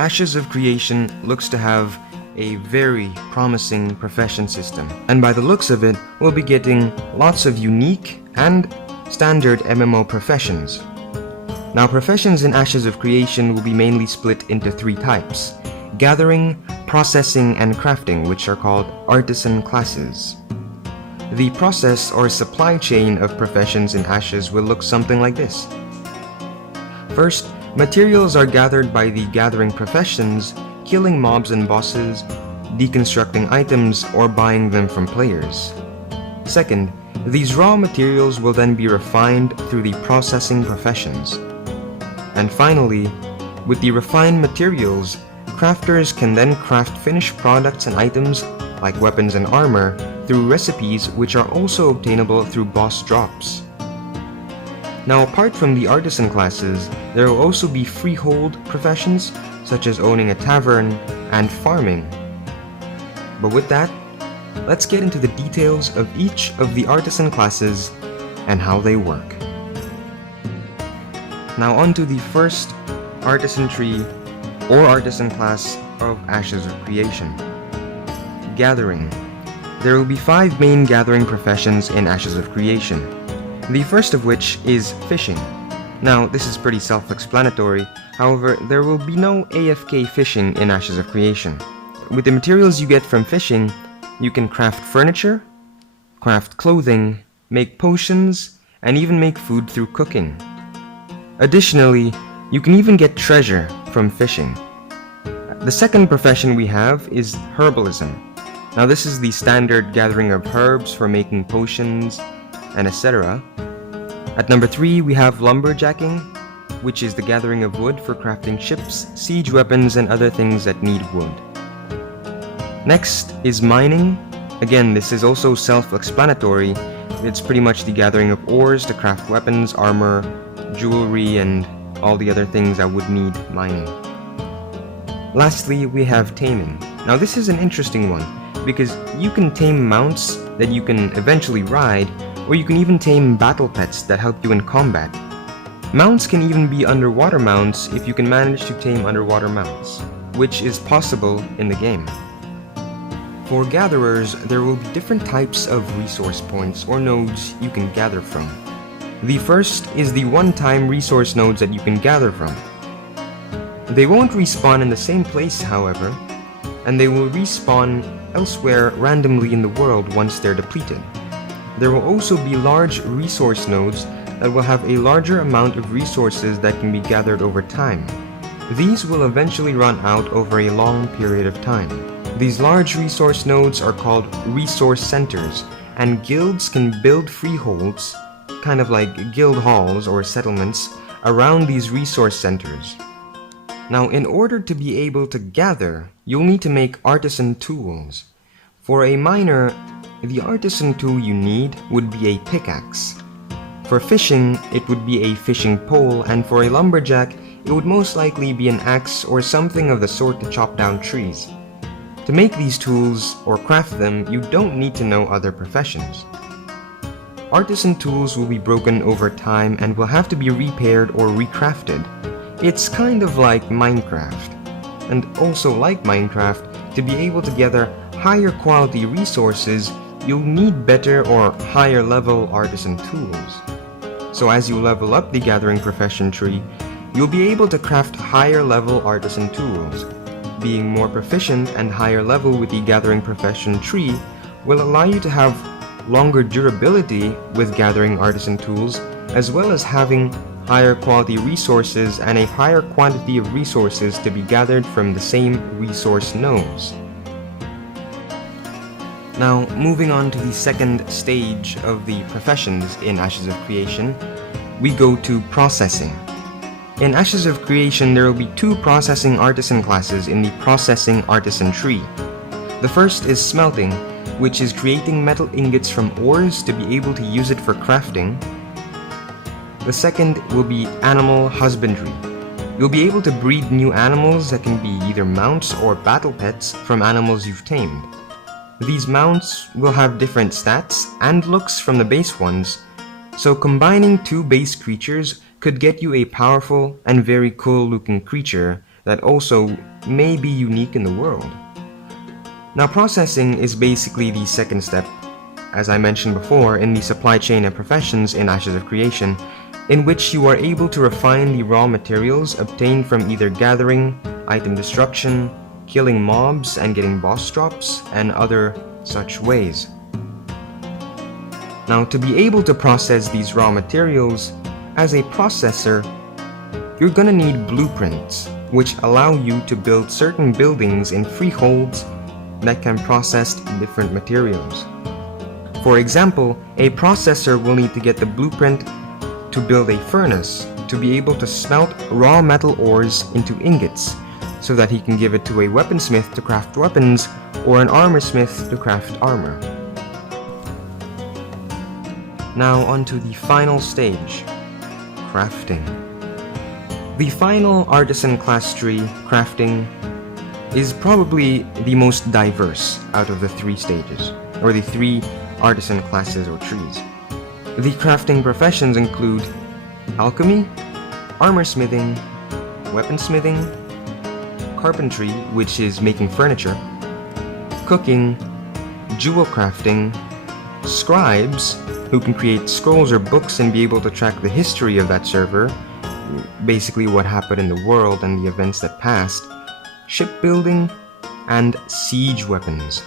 Ashes of Creation looks to have a very promising profession system, and by the looks of it, we'll be getting lots of unique and standard MMO professions. Now, professions in Ashes of Creation will be mainly split into three types: gathering, processing, and crafting, which are called Artisan Classes. The process or supply chain of professions in Ashes will look something like this. First, materials are gathered by the gathering professions, killing mobs and bosses, deconstructing items, or buying them from players. Second, these raw materials will then be refined through the processing professions. And finally, with the refined materials, crafters can then craft finished products and items like weapons and armor through recipes which are also obtainable through boss drops. Now, apart from the artisan classes, there will also be freehold professions such as owning a tavern and farming. But with that, let's get into the details of each of the artisan classes and how they work. Now on to the first artisan tree or artisan class of Ashes of Creation. Gathering. There will be 5 main gathering professions in Ashes of Creation. The first of which is fishing. Now, this is pretty self-explanatory, however, there will be no AFK fishing in Ashes of Creation. With the materials you get from fishing, you can craft furniture, craft clothing, make potions, and even make food through cooking. Additionally, you can even get treasure from fishing. The second profession we have is herbalism. Now, this is the standard gathering of herbs for making potions and etc. At number 3, we have lumberjacking, which is the gathering of wood for crafting ships, siege weapons, and other things that need wood. Next is mining. Again, this is also self-explanatory. It's pretty much the gathering of ores to craft weapons, armor, jewelry, and all the other things that would need mining. Lastly, we have taming. Now, this is an interesting one because you can tame mounts that you can eventually ride, or you can even tame battle pets that help you in combat. Mounts can even be underwater mounts if you can manage to tame underwater mounts, which is possible in the game. For gatherers, there will be different types of resource points or nodes you can gather from. The first is the one-time resource nodes that you can gather from. They won't respawn in the same place, however, and they will respawn elsewhere randomly in the world once they're depleted. There will also be large resource nodes that will have a larger amount of resources that can be gathered over time. These will eventually run out over a long period of time. These large resource nodes are called resource centers, and guilds can build freeholds, kind of like guild halls or settlements, around these resource centers. Now, in order to be able to gather, you'll need to make artisan tools. For a miner, the artisan tool you need would be a pickaxe. For fishing, it would be a fishing pole, and for a lumberjack, it would most likely be an axe or something of the sort to chop down trees. To make these tools or craft them, you don't need to know other professions. Artisan tools will be broken over time and will have to be repaired or recrafted. It's kind of like Minecraft. And also like Minecraft, to be able to gather higher quality resources, you'll need better or higher level artisan tools. So as you level up the gathering profession tree, you'll be able to craft higher level artisan tools. Being more proficient and higher level with the gathering profession tree will allow you to have longer durability with gathering artisan tools, as well as having higher quality resources and a higher quantity of resources to be gathered from the same resource nodes. Now, moving on to the second stage of the professions in Ashes of Creation, we go to processing. In Ashes of Creation, there will be 2 processing artisan classes in the processing artisan tree. The first is smelting, which is creating metal ingots from ores to be able to use it for crafting. The second will be animal husbandry. You'll be able to breed new animals that can be either mounts or battle pets from animals you've tamed. These mounts will have different stats and looks from the base ones, so combining 2 base creatures could get you a powerful and very cool looking creature that also may be unique in the world. Now, processing is basically the second step, as I mentioned before, in the supply chain of professions in Ashes of Creation, in which you are able to refine the raw materials obtained from either gathering, item destruction, killing mobs and getting boss drops, and other such ways. Now, to be able to process these raw materials, as a processor, you're gonna need blueprints, which allow you to build certain buildings in freeholds that can process different materials. For example, a processor will need to get the blueprint to build a furnace to be able to smelt raw metal ores into ingots so that he can give it to a weaponsmith to craft weapons or an armorsmith to craft armor. Now onto the final stage, crafting. The final Artisan Class tree, crafting, is probably the most diverse out of the three stages, or the three Artisan classes or trees. The crafting professions include alchemy, armorsmithing, weaponsmithing, carpentry, which is making furniture, cooking, jewel crafting, scribes, who can create scrolls or books and be able to track the history of that server, basically what happened in the world and the events that passed, shipbuilding, and siege weapons.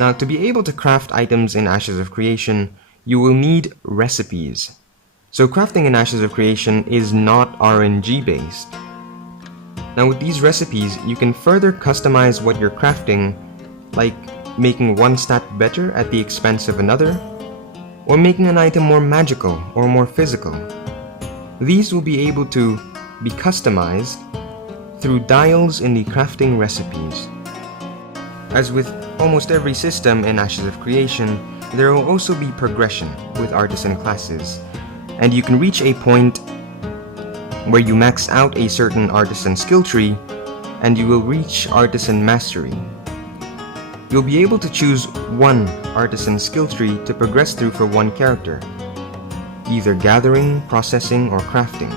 Now, to be able to craft items in Ashes of Creation, you will need recipes. So crafting in Ashes of Creation is not RNG based. Now with these recipes, you can further customize what you're crafting, like making one stat better at the expense of another, or making an item more magical or more physical. These will be able to be customized through dials in the crafting recipes. As with almost every system in Ashes of Creation, there will also be progression with Artisan classes, and you can reach a point where you max out a certain Artisan skill tree, and you will reach Artisan Mastery. You'll be able to choose one Artisan skill tree to progress through for one character, either gathering, processing, or crafting.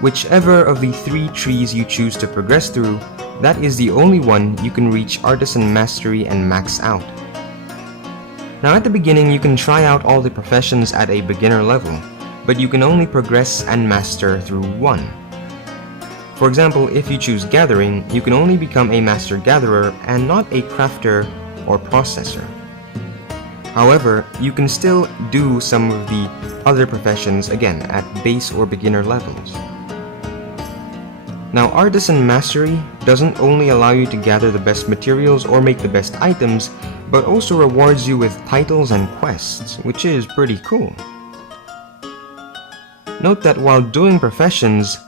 Whichever of the three trees you choose to progress through, that is the only one you can reach Artisan Mastery and max out. Now at the beginning, you can try out all the professions at a beginner level, but you can only progress and master through one. For example, if you choose Gathering, you can only become a Master Gatherer and not a Crafter or Processor. However, you can still do some of the other professions again at base or beginner levels. Now, Artisan Mastery doesn't only allow you to gather the best materials or make the best items, but also rewards you with titles and quests, which is pretty cool. Note that while doing professions,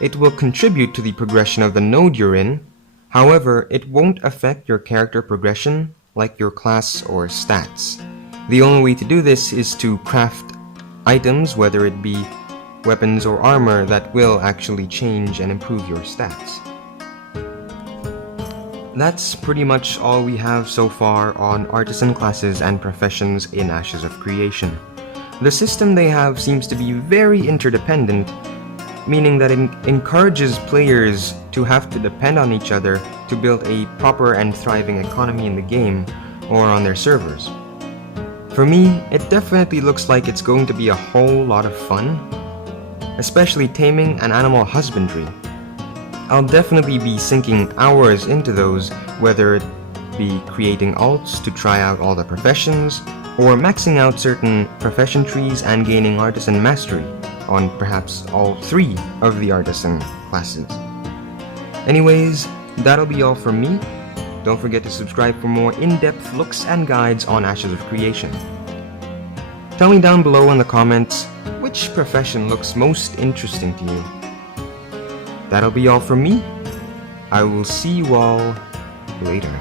it will contribute to the progression of the node you're in. However, it won't affect your character progression like your class or stats. The only way to do this is to craft items, whether it be weapons or armor, that will actually change and improve your stats. That's pretty much all we have so far on Artisan classes and professions in Ashes of Creation. The system they have seems to be very interdependent, meaning that it encourages players to have to depend on each other to build a proper and thriving economy in the game or on their servers. For me, it definitely looks like it's going to be a whole lot of fun, especially taming and animal husbandry. I'll definitely be sinking hours into those, whether it be creating alts to try out all the professions, or maxing out certain profession trees and gaining Artisan Mastery on perhaps all three of the Artisan classes. Anyways, that'll be all from me. Don't forget to subscribe for more in-depth looks and guides on Ashes of Creation. Tell me down below in the comments which profession looks most interesting to you. That'll be all from me. I will see you all later.